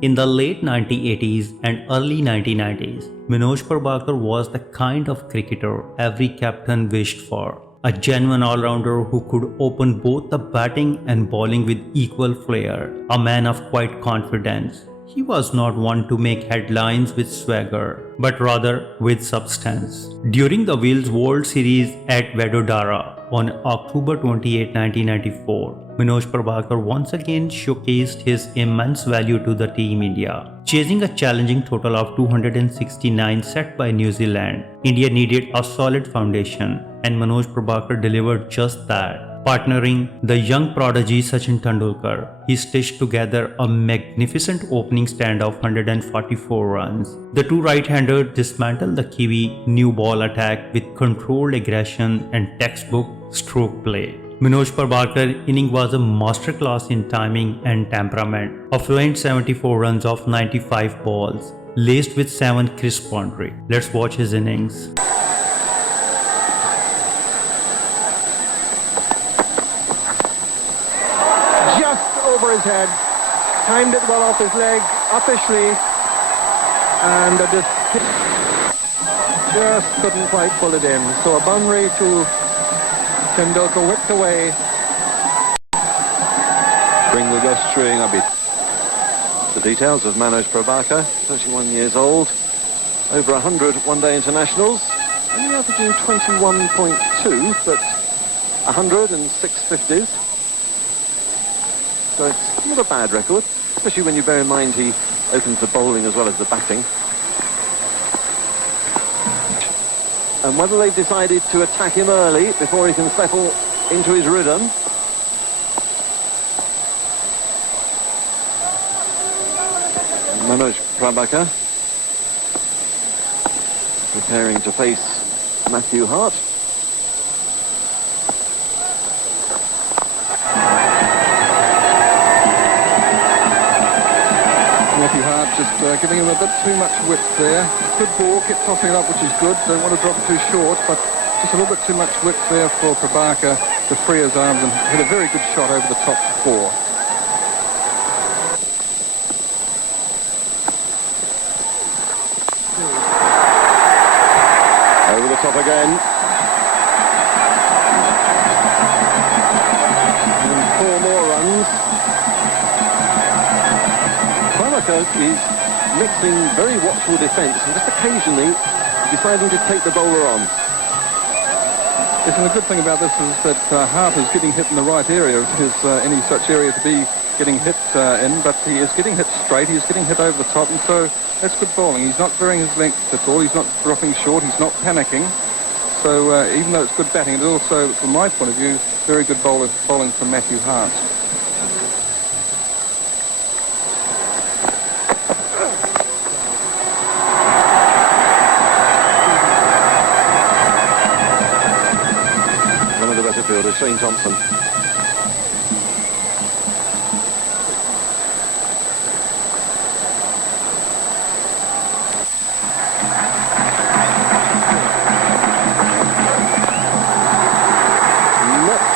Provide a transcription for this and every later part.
In the late 1980s and early 1990s, Manoj Prabhakar was the kind of cricketer every captain wished for. A genuine all-rounder who could open both the batting and bowling with equal flair. A man of quiet confidence. He was not one to make headlines with swagger, but rather with substance. During the Wales World Series at Vadodara on October 28, 1994, Manoj Prabhakar once again showcased his immense value to the Team India. Chasing a challenging total of 269 set by New Zealand, India needed a solid foundation, and Manoj Prabhakar delivered just that. Partnering the young prodigy Sachin Tendulkar, he stitched together a magnificent opening stand of 144 runs. The two right-handers dismantled the Kiwi new ball attack with controlled aggression and textbook stroke play. Manoj Prabhakar inning was a masterclass in timing and temperament. A fluent 74 runs off 95 balls, laced with 7 crisp boundaries. Let's watch his innings. Over his head, timed it well off his leg, up his sleeve, and just couldn't quite pull it in. So a boundary to Tendulkar, whipped away. Bring the dust chewing a bit. The details of Manoj Prabhakar, 31 years old, over 100 one-day internationals, only averaging 21.2, but 100 and 650s. So it's not a bad record, especially when you bear in mind he opens the bowling as well as the batting. And whether they've decided to attack him early before he can settle into his rhythm. Manoj Prabhakar preparing to face Matthew Hart. Matthew Hart just giving him a bit too much width there. Good ball, kept tossing it up, which is good. Don't want to drop it too short, but just a little bit too much width there for Prabhakar to free his arms and hit a very good shot over the top four. Over the top again. And 4 more runs. Prabhakar is mixing very watchful defence and just occasionally deciding to take the bowler on. Yes, and the good thing about this is that Hart is getting hit in the right area of his any such area to be getting hit in, but he is getting hit straight, he's getting hit over the top, and so that's good bowling. He's not varying his length at all, he's not dropping short, he's not panicking. So even though it's good batting, it's also, from my point of view, very good bowling from Matthew Hart. Fielder Shane Thompson. Not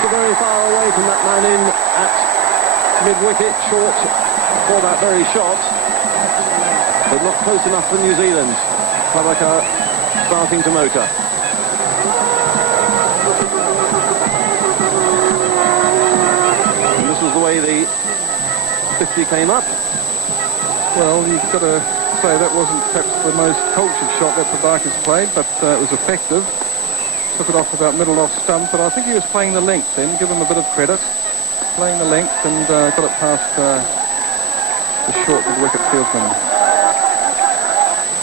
so very far away from that man in at mid-wicket, short for that very shot, but not close enough for New Zealand. Prabhakar starting to motor. The way the 50 came up. Well, you've got to say that wasn't perhaps the most cultured shot that Prabhakar's played, but it was effective. Took it off about middle off stump, but I think he was playing the length then. Give him a bit of credit. Playing the length and got it past the short mid-wicket fieldsman.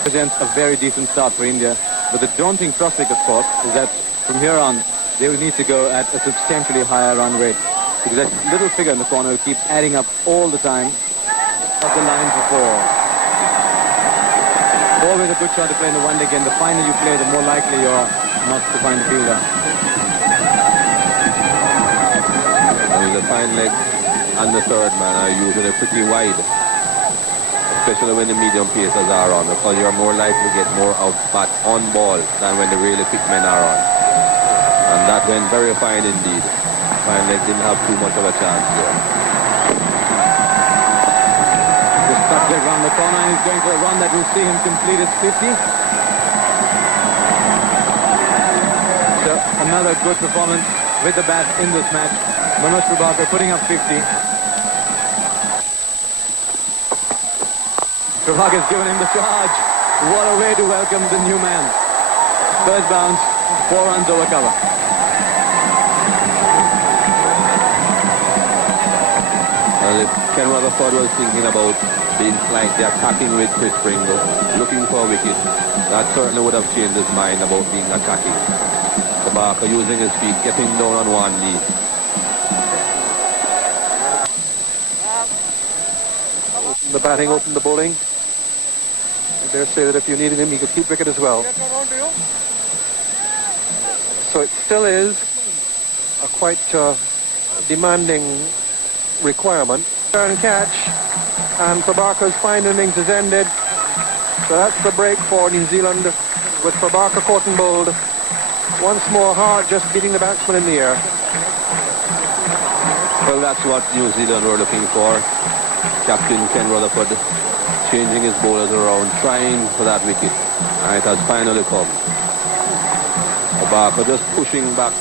Presents a very decent start for India, but the daunting prospect, of course, is that from here on they will need to go at a substantially higher run rate. Because that little figure in the corner will keep adding up all the time at the line for 4. Always a good shot to play in the one leg game. The finer you play, the more likely you are not to find the fielder. And with the fine leg and the third man are usually pretty wide, especially when the medium pacers are on, because you're more likely to get more out bat on ball than when the really quick men are on. And that went very fine indeed. Fine leg didn't have too much of a chance there. Just Fast leg round the corner, and he's going for a run that will see him complete his 50. So another good performance with the bat in this match. Manoj Prabhakar putting up 50. Prabhakar's given him the charge. What a way to welcome the new man. First bounce, 4 runs over cover. Well, if Ken Rutherford was thinking about being slightly attacking with Chris Pringle, looking for a wicket, that certainly would have changed his mind about being attacking. Prabhakar using his feet, getting down on one knee. Open the batting, open the bowling. I dare say that if you needed him, he could keep wicket as well. So it still is a quite demanding requirement. Turn catch, and Prabhakar's fine innings is ended. So that's the break for New Zealand, with Prabhakar caught and bowled. Once more hard, just beating the batsman in the air. Well, that's what New Zealand were looking for. Captain Ken Rutherford changing his bowlers around, trying for that wicket. And it has finally come. Prabhakar just pushing back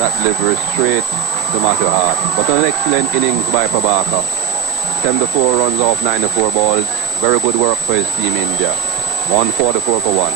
that liver straight to Matthew Hart. But an excellent innings by Prabhakar. 10-4 runs off 94 balls. Very good work for his team India. 144 for 1.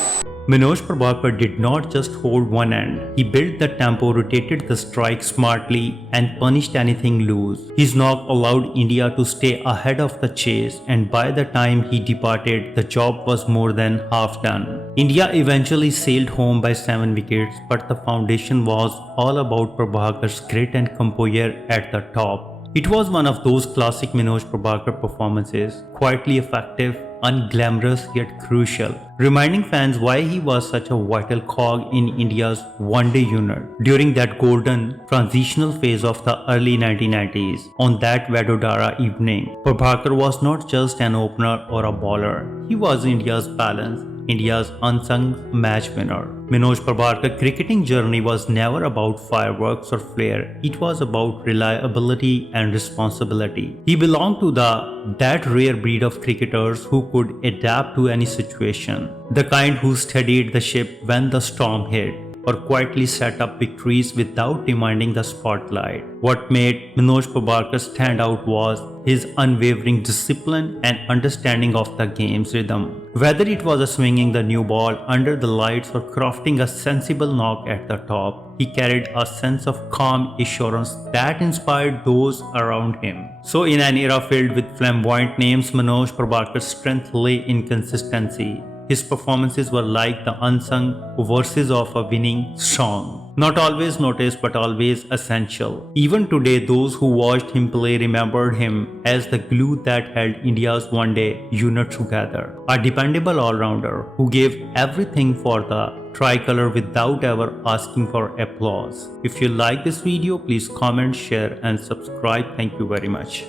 Manoj Prabhakar did not just hold one end. He built the tempo, rotated the strike smartly, and punished anything loose. His knock allowed India to stay ahead of the chase, and by the time he departed, the job was more than half done. India eventually sailed home by 7 wickets, but the foundation was all about Prabhakar's grit and composure at the top. It was one of those classic Manoj Prabhakar performances, quietly effective, unglamorous yet crucial, reminding fans why he was such a vital cog in India's one-day unit during that golden transitional phase of the early 1990s. On that Vadodara evening, Prabhakar was not just an opener or a bowler, he was India's balance, India's unsung match winner. Manoj Prabhakar's cricketing journey was never about fireworks or flair. It was about reliability and responsibility. He belonged to that rare breed of cricketers who could adapt to any situation. The kind who steadied the ship when the storm hit, or quietly set up victories without demanding the spotlight. What made Manoj Prabhakar stand out was his unwavering discipline and understanding of the game's rhythm. Whether it was swinging the new ball under the lights or crafting a sensible knock at the top, he carried a sense of calm assurance that inspired those around him. So in an era filled with flamboyant names, Manoj Prabhakar's strength lay in consistency. His performances were like the unsung verses of a winning song. Not always noticed but always essential. Even today, those who watched him play remembered him as the glue that held India's one-day unit together. A dependable all-rounder who gave everything for the tricolour without ever asking for applause. If you like this video, please comment, share and subscribe. Thank you very much.